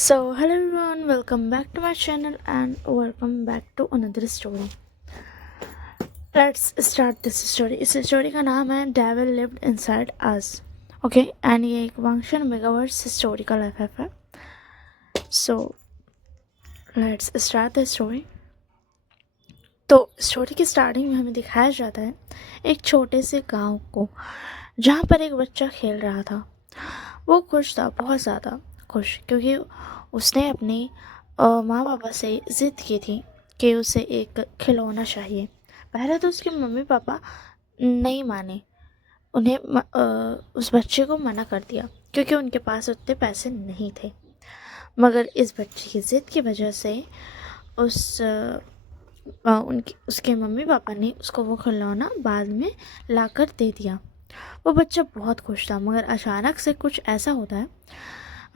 Hello everyone, welcome back to my channel and welcome back to another story. Let's start this story. इस story का नाम है Devil Lived Inside Us. Okay and ये एक वंशन मेगावर्स historical FF है. So let's start the story. तो story की starting में हमें दिखाया जाता है एक छोटे से गांव को जहाँ पर एक बच्चा खेल रहा था. वो खुश था, बहुत ज़्यादा खुश, क्योंकि उसने अपने माँ बाबा से ज़िद की थी कि उसे एक खिलौना चाहिए. पहले तो उसके मम्मी पापा नहीं माने, उन्हें उस बच्चे को मना कर दिया क्योंकि उनके पास उतने पैसे नहीं थे. मगर इस बच्चे की ज़िद की वजह से उसके मम्मी पापा ने उसको वो खिलौना बाद में लाकर दे दिया. वो बच्चा बहुत खुश था, मगर अचानक से कुछ ऐसा होता है,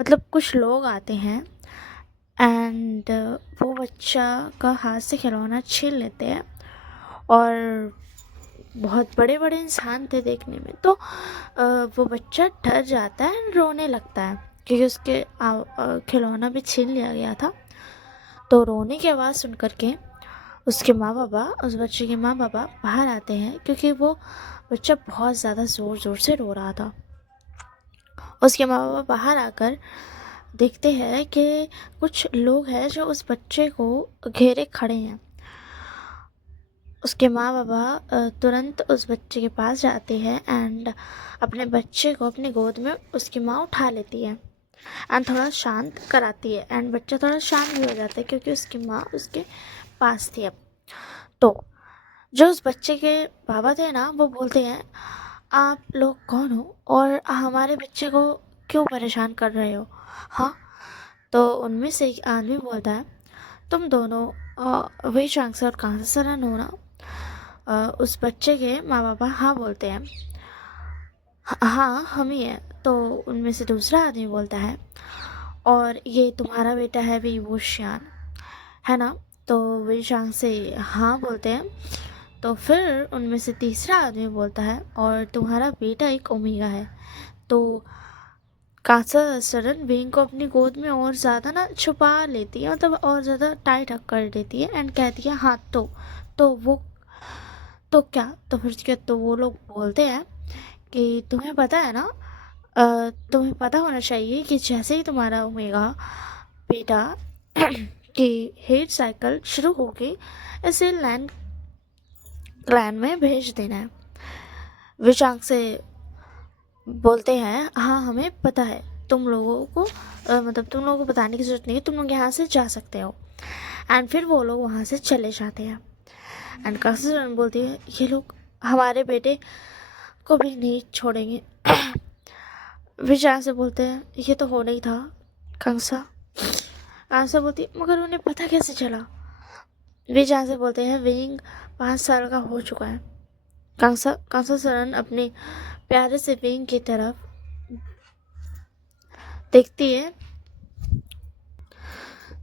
मतलब कुछ लोग आते हैं एंड वो बच्चा का हाथ से खिलौना छीन लेते हैं. और बहुत बड़े बड़े इंसान थे देखने में, तो वो बच्चा डर जाता है, रोने लगता है क्योंकि उसके खिलौना भी छीन लिया गया था. तो रोने की आवाज़ सुन करके उसके माँ बाबा, उस बच्चे के माँ बाबा बाहर आते हैं क्योंकि वो बच्चा बहुत ज़्यादा ज़ोर ज़ोर से रो रहा था. उसके माँ बाबा बाहर आकर देखते हैं कि कुछ लोग हैं जो उस बच्चे को घेरे खड़े हैं. उसके माँ बाबा तुरंत उस बच्चे के पास जाते हैं एंड अपने बच्चे को अपनी गोद में उसकी माँ उठा लेती है एंड थोड़ा शांत कराती है एंड बच्चा थोड़ा शांत भी हो जाता है क्योंकि उसकी माँ उसके पास थी अब. तो जो उस बच्चे के बाबा थे ना, वो बोलते हैं, आप लोग कौन हो और हमारे बच्चे को क्यों परेशान कर रहे हो? हाँ. तो उनमें से एक आदमी बोलता है, तुम दोनों वे चांस और कहाँ से सरन हो ना? उस बच्चे के माँ बाबा हाँ बोलते हैं, हाँ हम ही हैं. तो उनमें से दूसरा आदमी बोलता है, और ये तुम्हारा बेटा है विभूषण, है ना? तो वे चांस से हाँ बोलते हैं. तो फिर उनमें से तीसरा आदमी बोलता है, और तुम्हारा बेटा एक ओमेगा है. तो कांसा सडन वेंग को अपनी गोद में और ज़्यादा ना छुपा लेती है, मतलब और ज़्यादा टाइट अप कर देती है एंड कहती है हाँ. तो वो तो क्या, तो फिर क्या, तो वो लोग बोलते हैं कि तुम्हें पता है ना, तुम्हें पता होना चाहिए कि जैसे ही तुम्हारा ओमेगा बेटा की हेड साइकिल शुरू होगी, इसे लैंड क्लैन में भेज देना है. विचांग से बोलते हैं हाँ हमें पता है, तुम लोगों को मतलब तुम लोगों को बताने की ज़रूरत नहीं है, तुम लोग यहाँ से जा सकते हो. एंड फिर वो लोग वहाँ से चले जाते हैं एंड कांसा बोलती है, ये लोग हमारे बेटे को भी नहीं छोड़ेंगे. विचांग से बोलते हैं ये तो होना ही था. कांसा कांसा बोलती मगर उन्हें पता कैसे चला? विचांग से बोलते हैं विंग 5 साल का हो चुका है. कांसा कांसा सरन अपने प्यारे से विंग की तरफ देखती है.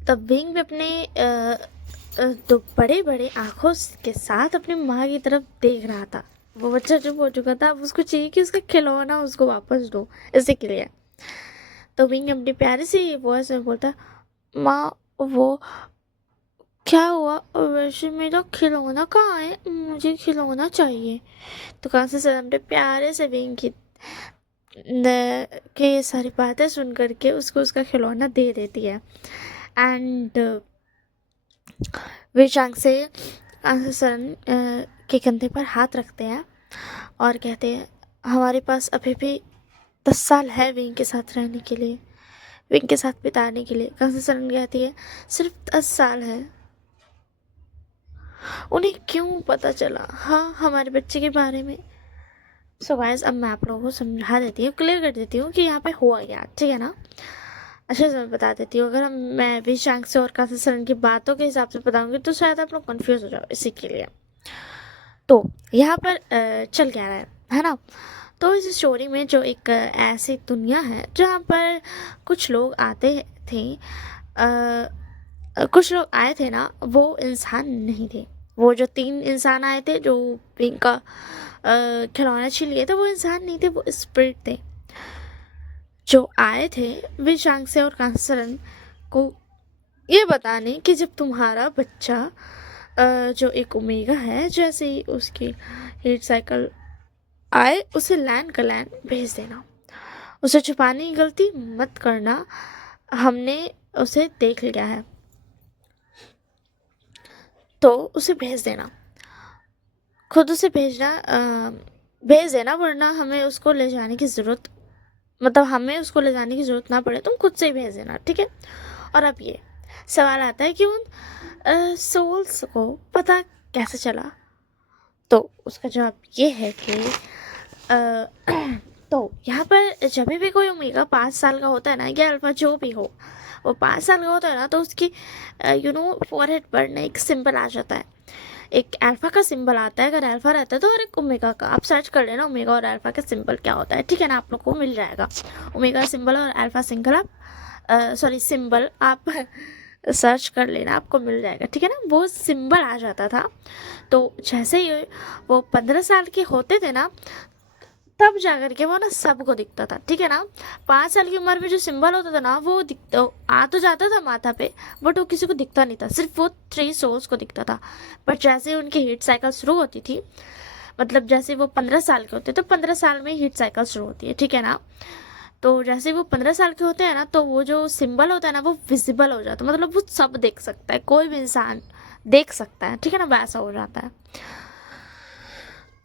तब विंग भी अपने दो बड़े बड़े आंखों के साथ अपनी माँ की तरफ देख रहा था. वो बच्चा चुप हो चुका था, अब उसको चाहिए कि उसका खिलौना उसको वापस दो, इसी के लिए. तो विंग अपनी प्यारी सी वॉइस में बोलता, माँ वो क्या हुआ, वैसे मेरा खिलौना कहाँ है, मुझे खिलौना चाहिए. तो कहाँ से अपने प्यारे से विंग के ये सारी बातें सुन करके उसको उसका खिलौना दे देती है. एंड वे चांग से सरन के कंधे पर हाथ रखते हैं और कहते हैं हमारे पास अभी भी 10 साल है विंग के साथ रहने के लिए, विंग के साथ बिताने के लिए. कांसा सरन कहती है सिर्फ 10 साल है. उन्हें क्यों पता चला हाँ हमारे बच्चे के बारे में? सो गाइस, अब मैं आप लोगों को समझा देती हूँ, क्लियर कर देती हूँ कि यहाँ पे हुआ क्या, ठीक है ना? अच्छे से मैं बता देती हूँ. अगर मैं भी चांग से और कांसा सरन की बातों के हिसाब से बताऊँगी तो शायद आप लोग कन्फ्यूज़ हो जाओ, इसी के लिए. तो यहाँ पर चल क्या रहा है ना? तो इस स्टोरी में जो एक ऐसी दुनिया है जहाँ पर कुछ लोग आते थे, कुछ लोग आए थे ना, वो इंसान नहीं थे. वो जो 3 इंसान आए थे जो पिंक का खिलौना छीन लिए थे, वो इंसान नहीं थे, वो स्पिरिट थे. जो आए थे वे चांग से और कांसरन आपको ये बताने कि जब तुम्हारा बच्चा जो एक ओमेगा है, जैसे ही उसकी हीट साइकिल आए उसे लैन का लैन भेज देना, उसे छुपाने की गलती मत करना। हमने उसे देख लिया है तो उसे भेज देना, खुद उसे भेज देना, वरना हमें उसको ले जाने की ज़रूरत, मतलब हमें उसको ले जाने की ज़रूरत ना पड़े, तुम खुद से ही भेज देना, ठीक है। और अब ये सवाल आता है कि उन सोल्स को पता कैसे चला, तो उसका जवाब ये है कि तो यहाँ पर जब भी कोई ओमेगा 5 साल का होता है ना, या अल्फा जो भी हो, वो 5 साल का होता है ना, तो उसकी फॉरहेड पर ना एक सिंबल आ जाता है, एक अल्फा का सिंबल आता है। अगर अल्फा रहता है तो, और एक ओमेगा का, आप सर्च कर लेना ओमेगा और अल्फा का सिंबल क्या होता है, ठीक है ना, आप लोग को मिल जाएगा। ओमेगा सिंबल और अल्फा सिंबल आप सिंबल आप सर्च कर लेना, आपको मिल जाएगा, ठीक है ना। वो सिंबल आ जाता था, तो जैसे ही वो 15 साल के होते थे ना, तब जाकर के वो ना सबको दिखता था, ठीक है ना। 5 साल की उम्र में जो सिंबल होता था ना, वो दिखता आ तो जाता था माथा पे, बट वो किसी को दिखता नहीं था, सिर्फ वो 3 सोल्स को दिखता था। बट जैसे उनकी हीट साइकिल शुरू होती थी, मतलब जैसे वो 15 साल के होते, तो 15 साल में हीट साइकिल शुरू होती है, ठीक है ना। तो जैसे वो 15 साल के होते हैं ना, तो वो जो सिंबल होता है ना, वो विजिबल हो जाता है, मतलब वो सब देख सकता है, कोई भी इंसान देख सकता है, ठीक है ना, वैसा हो जाता है।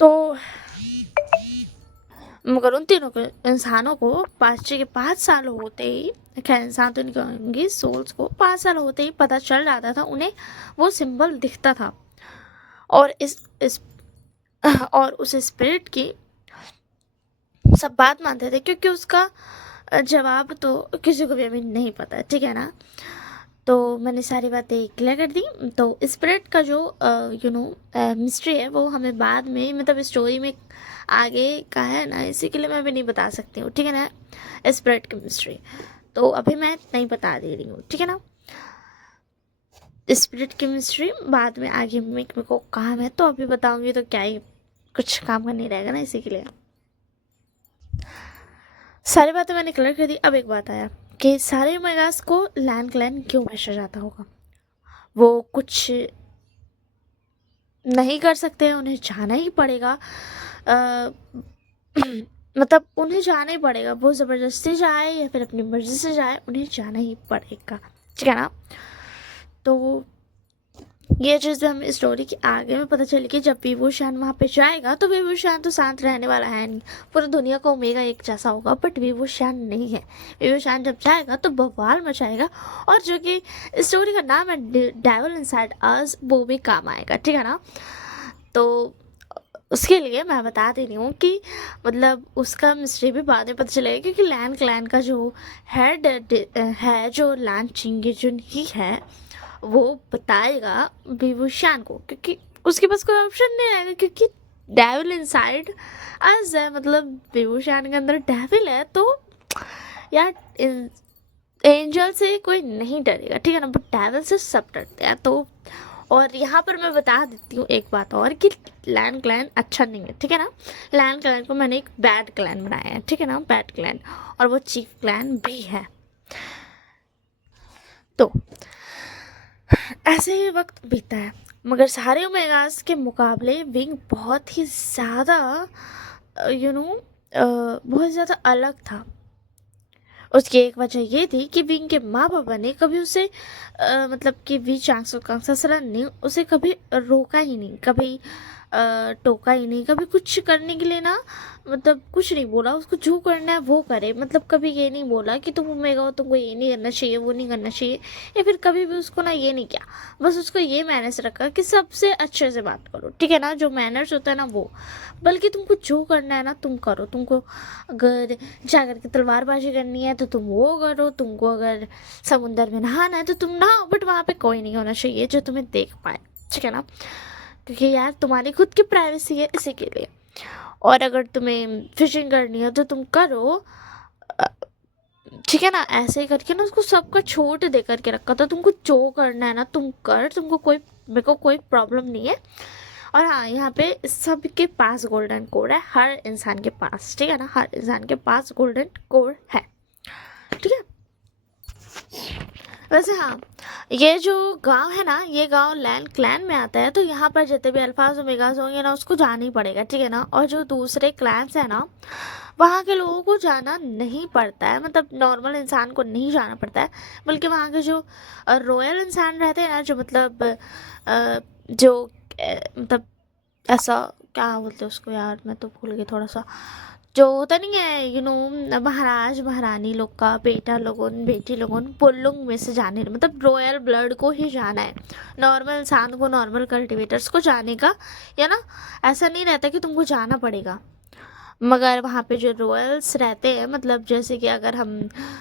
तो मगर उन तीनों को इंसानों को बच्चे के 5 साल होते ही, खैर इंसान तो नहीं कहूँगी, सोल्स को 5 साल होते ही पता चल जाता था, उन्हें वो सिंबल दिखता था। और इस और उस स्पिरिट की सब बात मानते थे, क्योंकि उसका जवाब तो किसी को भी अभी नहीं पता है, ठीक है ना। तो मैंने सारी बातें क्लियर कर दी। तो स्पिरिट का जो मिस्ट्री है, वो हमें बाद में, मतलब स्टोरी में आगे का है ना, इसी के लिए मैं अभी नहीं बता सकती हूँ, ठीक है ना, स्पिरिट की मिस्ट्री तो अभी मैं नहीं बता दे रही हूँ, ठीक है ना। स्पिरिट की मिस्ट्री बाद में आगे मेरे को काम है, तो अभी बताऊंगी तो क्या ही कुछ काम का नहीं रहेगा ना, इसी के लिए सारी बातें मैंने क्लियर कर दी। अब एक बात आया कि सारे ओमेगास को लैन क्लैन क्यों भेजा जाता होगा। वो कुछ नहीं कर सकते, उन्हें जाना ही पड़ेगा, मतलब उन्हें जाना ही पड़ेगा, वो ज़बरदस्ती जाए या फिर अपनी मर्ज़ी से जाए, उन्हें जाना ही पड़ेगा, ठीक है ना। तो ये चीज़ भी हमें स्टोरी के आगे में पता चली कि जब विभूषण वहाँ पे जाएगा, तो विभूषण तो शांत रहने वाला है नहीं, पूरी दुनिया को ओमेगा एक जैसा होगा, बट विभूषण नहीं है। विभूषण जब जाएगा तो बवाल मचाएगा, और जो कि स्टोरी का नाम है डेविल इनसाइड अस, वो भी काम आएगा, ठीक है ना। तो उसके लिए मैं बता दे रही हूँ कि मतलब उसका मिस्ट्री भी बाद में पता चलेगा, क्योंकि लैन क्लैन का जो हेड है, जो लैन चिंगेजुन ही है, वो बताएगा विभूषण को, क्योंकि उसके पास कोई ऑप्शन नहीं आएगा, क्योंकि डेविल इनसाइड अस है, मतलब विभूषण के अंदर डेविल है, तो यार एंजल से कोई नहीं डरेगा, ठीक है ना, बट डेविल से सब डरते हैं। तो और यहाँ पर मैं बता देती हूँ एक बात और, कि लैन क्लैन अच्छा नहीं है, ठीक है ना। लैन क्लैन को मैंने एक बैड क्लैन बनाया है, ठीक है ना, बैड क्लैन, और वो चीफ क्लैन भी है। तो ऐसे ही वक्त बीता है, मगर सारे ओमेगास के मुकाबले विंग बहुत ही ज़्यादा बहुत ज़्यादा अलग था। उसकी एक वजह ये थी कि विंग के माँ बाबा ने कभी उसे मतलब कि वी चांगसो ने उसे कभी रोका ही नहीं, कभी टोका ही नहीं, कभी कुछ करने के लिए ना, मतलब कुछ नहीं बोला उसको, जो करना है वो करे, मतलब कभी ये नहीं बोला कि तुम ओमेगा हो, तुमको ये नहीं करना चाहिए, वो नहीं करना चाहिए, या फिर कभी भी उसको ना ये नहीं किया, बस उसको ये मैनर्स रखा कि सबसे अच्छे से बात करो, ठीक है ना, जो मैनर्स होता है ना वो, बल्कि तुमको जो करना है ना तुम करो, तुमको अगर जाकर के तलवारबाजी करनी है तो तुम वो करो, तुमको अगर समुंदर में नहाना है तो तुम नहाओ, बट वहाँ पे कोई नहीं होना चाहिए जो तुम्हें देख पाए, ठीक है ना, क्योंकि यार तुम्हारी खुद की प्राइवेसी है, इसी के लिए। और अगर तुम्हें फिशिंग करनी है तो तुम करो, ठीक है ना, ऐसे ही करके ना उसको सबका छूट दे करके रखा था, तुमको जो करना है ना तुम कर, तुमको कोई, मेरे को कोई प्रॉब्लम नहीं है। और हाँ, यहाँ पे सबके पास गोल्डन कोड है, हर इंसान के पास, ठीक है ना, हर इंसान के पास गोल्डन कोड है, ठीक है। वैसे हाँ, ये जो गांव है ना, ये गांव लैंड क्लैन में आता है, तो यहाँ पर जितने भी अल्फाज ओमेगाज होंगे ना, उसको जाना ही पड़ेगा, ठीक है ना। और जो दूसरे क्लैन्स है ना, वहाँ के लोगों को जाना नहीं पड़ता है, मतलब नॉर्मल इंसान को नहीं जाना पड़ता है। बल्कि वहाँ के जो रॉयल इंसान रहते हैं ना, जो मतलब जो मतलब ऐसा क्या बोलते हैं उसको यार, मैं तो भूल गई थोड़ा सा, जो होता नहीं है महाराज महारानी लोग का बेटा लोगों बेटी लोगों, वो लोग में से जाने, मतलब रॉयल ब्लड को ही जाना है। नॉर्मल इंसान को, नॉर्मल कल्टिवेटर्स को जाने का या ना, ऐसा नहीं रहता कि तुमको जाना पड़ेगा। मगर वहाँ पे जो रॉयल्स रहते हैं, मतलब जैसे कि अगर हम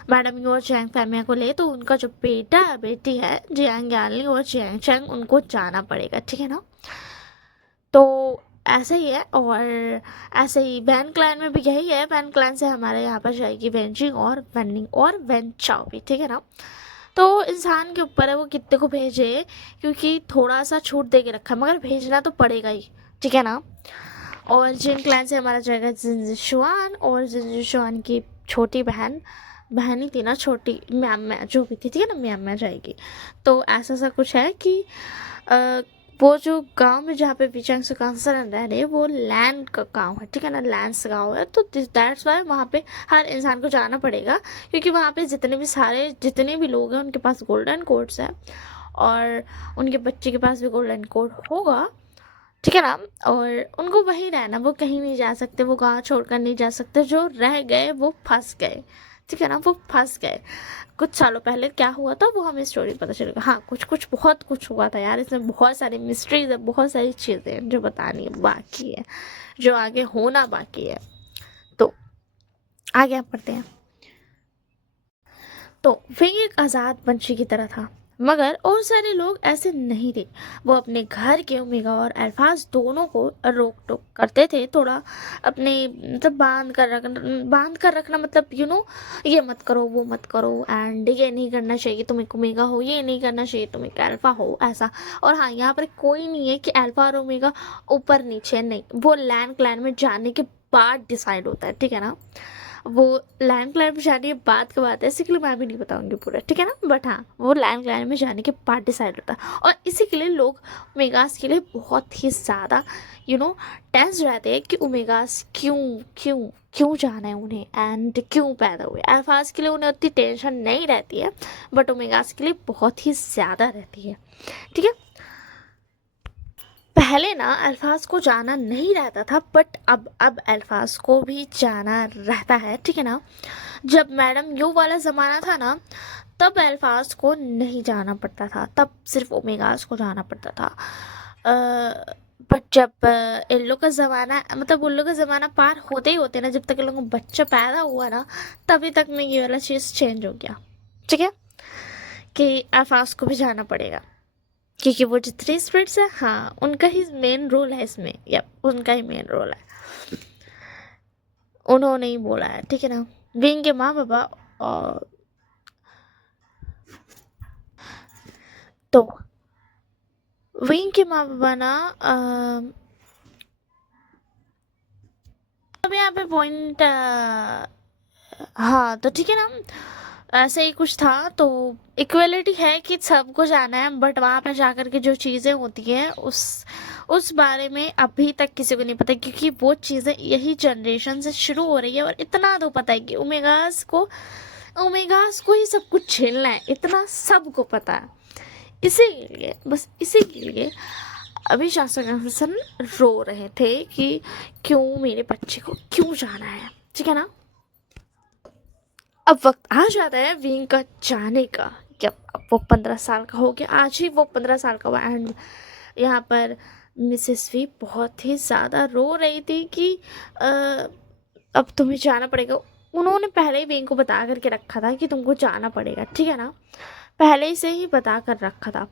मैडम यू और चैंग फैमिया को ले, तो उनका जो बेटा बेटी है जियांग यानली और चियांग चैंग, उनको जाना पड़ेगा, ठीक है ना। तो ऐसा ही है। और ऐसे ही वैन क्लैन में भी यही है। वैन क्लैन से हमारे यहाँ पर जाएगी वेंजिंग और वेनिंग और वेन चाओ भी, ठीक है ना। तो इंसान के ऊपर है वो कितने को भेजे, क्योंकि थोड़ा सा छूट दे के रखा है, मगर भेजना तो पड़ेगा ही, ठीक है ना। और जिन क्लैन से हमारा जाएगा जिनजुआन, और जिनजुआन की छोटी बहन, बहन ही थी ना छोटी, म्याम्या जो भी थी, ठीक है ना, म्याम्या जाएगी। तो ऐसा सा कुछ है कि अ, वो जो गांव में जहाँ पे विचंग सुकांसर रह रहे हैं, वो लैंड का गांव है, ठीक है ना, लैंड्स गांव है। तो दैट्स वाई वहाँ पे हर इंसान को जाना पड़ेगा, क्योंकि वहाँ पे जितने भी लोग हैं उनके पास गोल्डन कोड्स है, और उनके बच्चे के पास भी गोल्डन कोड होगा, ठीक है ना। और उनको वहीं रहना, वो कहीं नहीं जा सकते, वो गाँव छोड़कर नहीं जा सकते। जो रह गए वो फंस गए, ठीक है ना, वो फंस गए। कुछ सालों पहले क्या हुआ था वो हमें स्टोरी पता चलेगा। हाँ, कुछ कुछ बहुत कुछ हुआ था यार, इसमें बहुत सारी मिस्ट्रीज है, बहुत सारी चीज़ें हैं जो बतानी बाकी है, जो आगे होना बाकी है। तो आगे आप पढ़ते हैं। तो विंग एक आज़ाद पंछी की तरह था, मगर और सारे लोग ऐसे नहीं थे। वो अपने घर के ओमेगा और अल्फाज दोनों को रोक टोक करते थे, थोड़ा अपने मतलब बांध कर रखना, मतलब ये मत करो वो मत करो, एंड ये नहीं करना चाहिए तुम एक ओमेगा हो, ये नहीं करना चाहिए तुम एक अल्फा हो, ऐसा। और हाँ, यहाँ पर कोई नहीं है कि अल्फा और ओमेगा ऊपर नीचे, नहीं, वो लैंड क्लैन में जाने के बाद डिसाइड होता है, ठीक है ना। वो लैंड क्लाइम में जाने के बाद की बात है, इसी के लिए मैं भी नहीं बताऊंगी पूरा, ठीक है ना। बट हाँ, वो लैंड क्लाइम में जाने के बाद डिसाइड होता है, और इसी के लिए लोग ओमेगास के लिए बहुत ही ज़्यादा टेंस रहते हैं कि ओमेगास क्यों क्यों क्यों जाना है उन्हें, एंड क्यों पैदा हुए। अल्फाज के लिए उन्हें उतनी टेंशन नहीं रहती है, बट ओमेगास के लिए बहुत ही ज़्यादा रहती है, ठीक है। पहले ना अल्फाज को जाना नहीं रहता था, बट अब अल्फाज को भी जाना रहता है, ठीक है ना। जब मैडम यू वाला ज़माना था ना, तब अल्फाज को नहीं जाना पड़ता था, तब सिर्फ ओमेगास को जाना पड़ता था। बट जब इन लोग का ज़माना, मतलब उन लोग का ज़माना पार होते ही होते ना, जब तक इन लोगों का बच्चा पैदा हुआ ना, तभी तक में ये वाला चीज़ चेंज हो गया, ठीक है, कि अल्फाज को भी जाना पड़ेगा, क्योंकि वो जितने स्पिरिट्स है, हाँ, उनका ही मेन रोल है इसमें, या उनका ही मेन रोल है, उन्होंने ही बोला है, ठीक है ना। विंग के माँ बाबा, और तो विंग के माँ बाबा ना अब यहाँ पे पॉइंट, हाँ तो ठीक है ना, ऐसे ही कुछ था। तो इक्वलिटी है कि सबको जाना है, बट वहाँ पे जाकर के जो चीज़ें होती हैं उस बारे में अभी तक किसी को नहीं पता, क्योंकि वो चीज़ें यही जनरेशन से शुरू हो रही है। और इतना तो पता है कि ओमेगास को ही सब कुछ झेलना है, इतना सबको पता है। इसीलिए, बस इसीलिए अभी शास्त्र हसन रो रहे थे कि क्यों मेरे बच्चे को क्यों जाना है, ठीक है ना। अब वक्त आ जाता है विंग का जाने का, जब अब वो 15 साल का हो गया, आज ही वो 15 साल का हुआ। एंड यहाँ पर मिसेस वी बहुत ही ज़्यादा रो रही थी कि अ, अब तुम्हें जाना पड़ेगा। उन्होंने पहले ही विंग को बता करके रखा था कि तुमको जाना पड़ेगा, ठीक है ना, पहले से ही बता कर रखा था।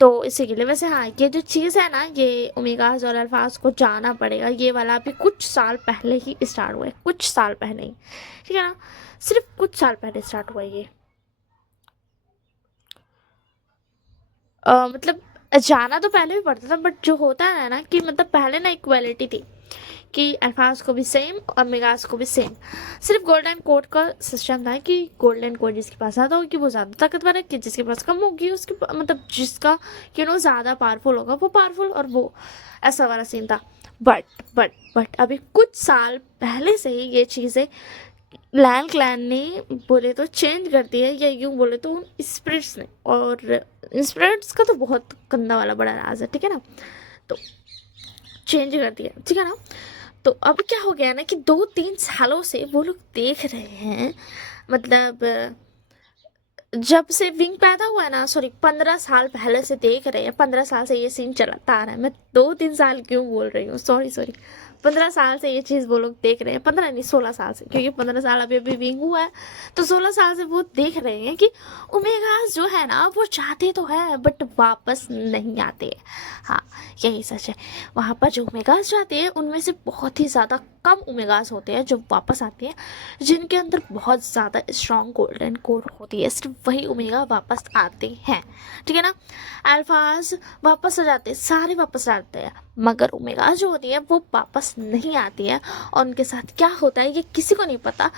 तो इसी के लिए, वैसे हाँ, ये जो चीज़ है ना, ये ओमेगास और अल्फाज को जाना पड़ेगा, ये वाला अभी कुछ साल पहले ही स्टार्ट हुआ है, कुछ साल पहले ही, ठीक है ना, सिर्फ कुछ साल पहले स्टार्ट हुआ है ये। मतलब जाना तो पहले भी पड़ता था, बट जो होता है ना कि मतलब पहले ना इक्वालिटी थी कि अल्फाज को भी सेम और ओमेगास को भी सेम। सिर्फ गोल्डन कोड का सिस्टम था कि गोल्डन कोड जिसके पास ज़्यादा होगी वो ज़्यादा ताकतवर है, कि जिसके पास कम होगी उसके मतलब जिसका ज़्यादा पावरफुल होगा वो पावरफुल, और वो ऐसा वाला सीन था। बट अभी कुछ साल पहले से ही ये चीज़ें लैन क्लैन ने बोले तो चेंज कर दिया है, या यूँ बोले तो उन स्पिरिट्स ने। और स्पिरिट्स का तो बहुत गंदा वाला बड़ा राज है, ठीक है ना, तो चेंज कर दिया, ठीक है ना। तो अब क्या हो गया ना कि 2-3 सालों से वो लोग देख रहे हैं, मतलब जब से विंग पैदा हुआ है ना, सॉरी 15 साल पहले से देख रहे हैं, 15 साल से ये सीन चलता आ रहा है। मैं 2-3 साल क्यों बोल रही हूँ, सॉरी 15 साल से ये चीज़ वो लोग देख रहे हैं, 15 नहीं 16 साल से, क्योंकि 15 साल अभी अभी विंग हुआ है, तो 16 साल से वो देख रहे हैं कि ओमेगास जो है ना वो चाहते तो है बट वापस नहीं आते हैं। हाँ, यही सच है। वहाँ पर जो ओमेगास जाते हैं उनमें से बहुत ही ज़्यादा कम ओमेगास होते हैं जो वापस आते हैं, जिनके अंदर बहुत ज़्यादा स्ट्रॉन्ग गोल्डन कोर होती है, सिर्फ वही ओमेगा वापस आते हैं, ठीक है ना। अल्फाज वापस आ जाते हैं, सारे वापस आ जाते हैं, मगर ओमेगा जो होती है वो वापस नहीं आती है, और उनके साथ क्या होता है ये किसी को नहीं पता।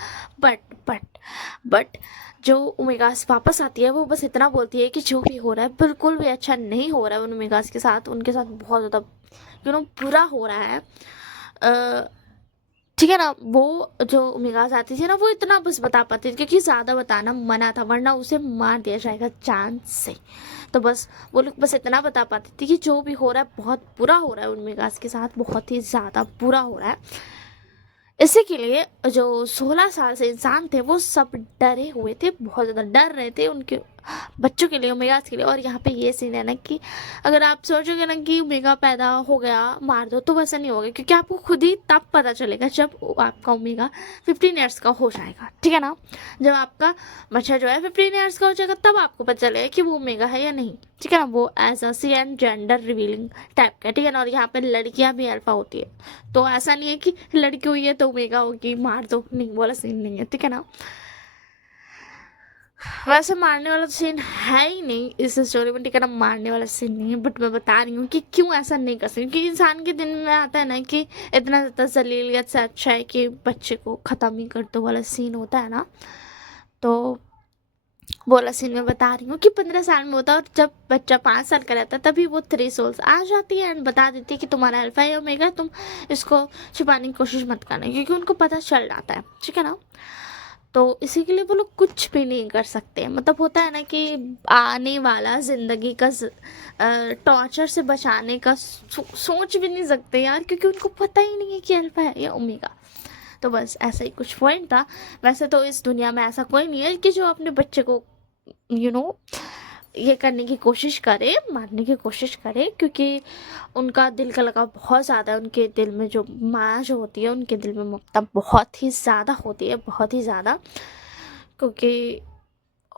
बट जो ओमेगास वापस आती है वो बस इतना बोलती है कि जो भी हो रहा है बिल्कुल भी अच्छा नहीं हो रहा है उन ओमेगास के साथ, उनके साथ बहुत ज़्यादा बुरा हो रहा है, ठीक है ना। वो जो ओमेगास आती थी ना वो इतना बस बता पाती थी, क्योंकि ज़्यादा बताना मना था, वरना उसे मार दिया जाएगा जान से। तो बस वो लोग बस इतना बता पाती थी कि जो भी हो रहा है बहुत बुरा हो रहा है उन ओमेगास के साथ, बहुत ही ज़्यादा बुरा हो रहा है। इसी के लिए जो 16 साल से इंसान थे वो सब डरे हुए थे, बहुत ज़्यादा डर रहे थे उनके बच्चों के लिए, ओमेगास के लिए। और यहाँ पे ये सीन है ना कि अगर आप सोचोगे ना कि ओमेगा पैदा हो गया मार दो, तो वैसा नहीं होगा, क्योंकि आपको खुद ही तब पता चलेगा जब आपका ओमेगा 15 ईयर्स का हो जाएगा, ठीक है ना। जब आपका बच्चा जो है 15 ईयर्स का हो जाएगा तब आपको पता चलेगा कि वो ओमेगा है या नहीं, ठीक है ना। वो as a see and gender revealing type का, ठीक है ना। और यहाँ पे लड़कियाँ भी अल्फा होती है, तो ऐसा नहीं है कि लड़की हुई है तो ओमेगा होगी मार दो, नहीं, बोला सीन नहीं है, ठीक है ना। वैसे मारने वाला सीन है ही नहीं इस स्टोरी में, ठीक है ना, मारने वाला सीन नहीं है, बट मैं बता रही हूँ कि क्यों ऐसा नहीं कर सकती, क्योंकि इंसान के दिन में आता है ना कि इतना ज़्यादा जलीलियत से अच्छा है कि बच्चे को ख़त्म ही कर दो वाला सीन होता है ना। तो बोला सीन में बता रही हूँ कि 15 साल में होता है, और जब बच्चा 5 साल का रहता है तभी वो 3 सोल्स आ जाती है एंड बता देती है कि तुम्हारा अल्फा या ओमेगा, तुम इसको छुपाने की कोशिश मत करना, क्योंकि उनको पता चल जाता है, ठीक है ना। तो इसी के लिए वो लोग कुछ भी नहीं कर सकते, मतलब होता है ना कि आने वाला ज़िंदगी का टॉर्चर से बचाने का सोच भी नहीं सकते यार, क्योंकि उनको पता ही नहीं है कि अल्फा है या ओमेगा। तो बस ऐसा ही कुछ पॉइंट था। वैसे तो इस दुनिया में ऐसा कोई नहीं है कि जो अपने बच्चे को यू नो ये करने की कोशिश करे, मारने की कोशिश करे, क्योंकि उनका दिल का लगाव बहुत ज़्यादा है, उनके दिल में जो माँ जो होती है उनके दिल में ममता बहुत ही ज़्यादा होती है, बहुत ही ज़्यादा। क्योंकि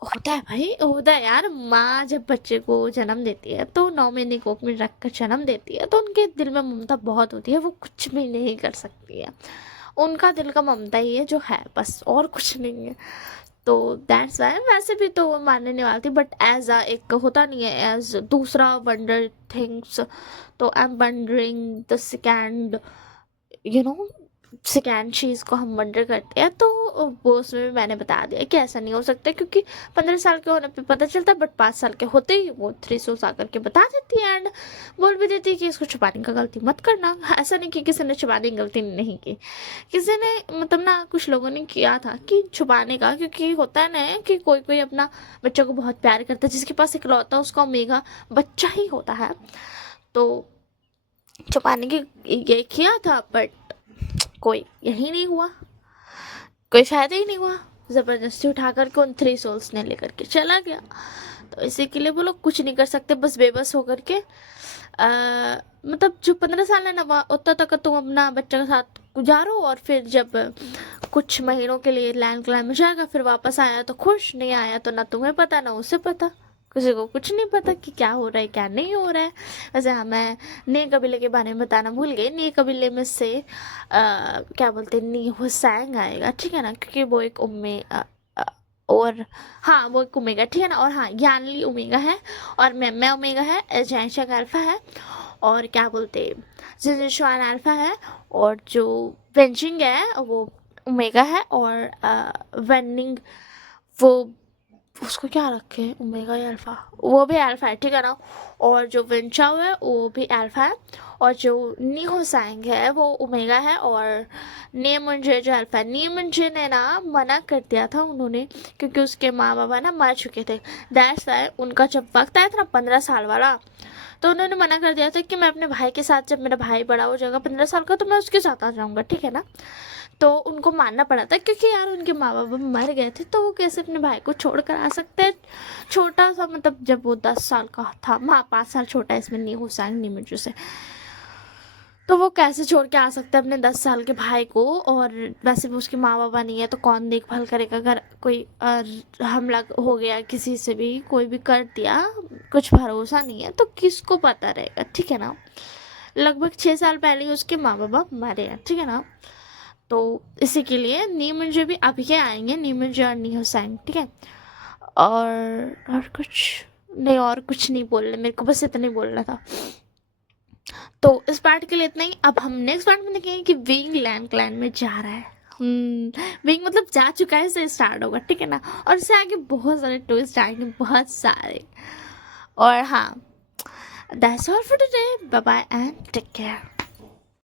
होता है भाई, होता है यार, माँ जब बच्चे को जन्म देती है तो 9 महीने कोख में रख कर जन्म देती है, तो उनके दिल में ममता बहुत होती है, वो कुछ भी नहीं कर सकती है, उनका दिल का ममता ही है जो है, बस और कुछ नहीं है। तो दैट्स वाई वैसे भी तो वो मानने नहीं वाली थी, बट एज अ एक होता नहीं है एज दूसरा वंडर थिंग्स, तो I am wondering the second you know second चीज़ को हम वंडर करते हैं, तो वो उसमें भी मैंने बता दिया कि ऐसा नहीं हो सकता, क्योंकि 15 साल के होने पे पता चलता, बट 5 साल के होते ही वो 3 सोल्स आकर के बता देती है एंड बोल भी देती है कि इसको छुपाने का गलती मत करना। ऐसा नहीं कि किसी ने छुपाने की गलती नहीं की, किसी ने मतलब ना कुछ लोगों ने किया था कि छुपाने का, क्योंकि होता है ना कि कोई कोई अपना बच्चा को बहुत प्यार करता है, जिसके पास इकलौता उसका ओमेगा बच्चा ही होता है, तो छुपाने की ये किया था, बट कोई यही नहीं हुआ, कोई फायदा ही नहीं हुआ, ज़बरदस्ती उठा करके उन 3 सोल्स ने लेकर के चला गया। तो इसी के लिए वो लोग कुछ नहीं कर सकते, बस बेबस होकर के मतलब जो 15 साल है ना उतना तक तुम अपना बच्चे के साथ गुजारो, और फिर जब कुछ महीनों के लिए लैंड क्लाइम में जाएगा, फिर वापस आया तो खुश, नहीं आया तो ना तुम्हें पता ना उसे पता, किसी को कुछ नहीं पता कि क्या हो रहा है क्या नहीं हो रहा है। वैसे हाँ, मैं नए कबीले के बारे में बताना भूल गई, नए कबीले में से क्या बोलते हैं, नी हुसैन आएगा, ठीक है ना, क्योंकि वो एक और हाँ वो एक ओमेगा, ठीक है ना। और हाँ यानली ओमेगा है, और मैं ओमेगा है, जैशा अल्फा है, और क्या बोलते, जिनशुआन अल्फा है, और जो वेंजिंग है वो ओमेगा है, और वेनिंग वो उसको क्या रखे, ओमेगा या अल्फा, वो भी अल्फा है, ठीक है ना। और जो विंचाओ है वो भी अल्फा है, और जो नीहोसैंग है वो ओमेगा है, और नीमुंजे जो अल्फा है। नीमुंजे ने ना मना कर दिया था उन्होंने, क्योंकि उसके माँ बाबा ना मर चुके थे। दैट्स वाई उनका जब वक्त आया था ना 15 साल वाला, तो उन्होंने मना कर दिया था कि मैं अपने भाई के साथ, जब मेरा भाई बड़ा हो जाएगा 15 साल का, तो मैं उसके साथ आ जाऊँगा, ठीक है ना। तो उनको मानना पड़ा था, क्योंकि यार उनके माँ बाप मर गए थे, तो वो कैसे अपने भाई को छोड़ कर आ सकते हैं। छोटा सा, मतलब जब वो 10 साल का था, 5 साल छोटा है इसमें नहीं, हुसैन नहीं मुझे से, तो वो कैसे छोड़ के आ सकते हैं अपने 10 साल के भाई को। और वैसे भी उसके माँ बाबा नहीं है, तो कौन देखभाल करेगा, अगर कोई हमला हो गया किसी से भी, कोई भी कर दिया, कुछ भरोसा नहीं है, तो किसको पता रहेगा, ठीक है ना। लगभग 6 साल पहले ही उसके माँ बाबा मरे हैं, ठीक है ना। तो इसी के लिए नी मुंजे भी अभी के आएंगे, नी मुंजे और नी हुसैन, ठीक है। और कुछ नहीं, और कुछ नहीं बोलना मेरे को, बस इतना ही बोलना था। तो इस पार्ट के लिए इतना ही। अब हम नेक्स्ट पार्ट में देखेंगे कि विंग लैंड क्लैन में जा रहा है। विंग मतलब जा चुका है, से स्टार्ट होगा, ठीक है ना। और इससे आगे बहुत सारे ट्विस्ट आएंगे, बहुत सारे। और हाँ, that's all for today, bye bye and take care.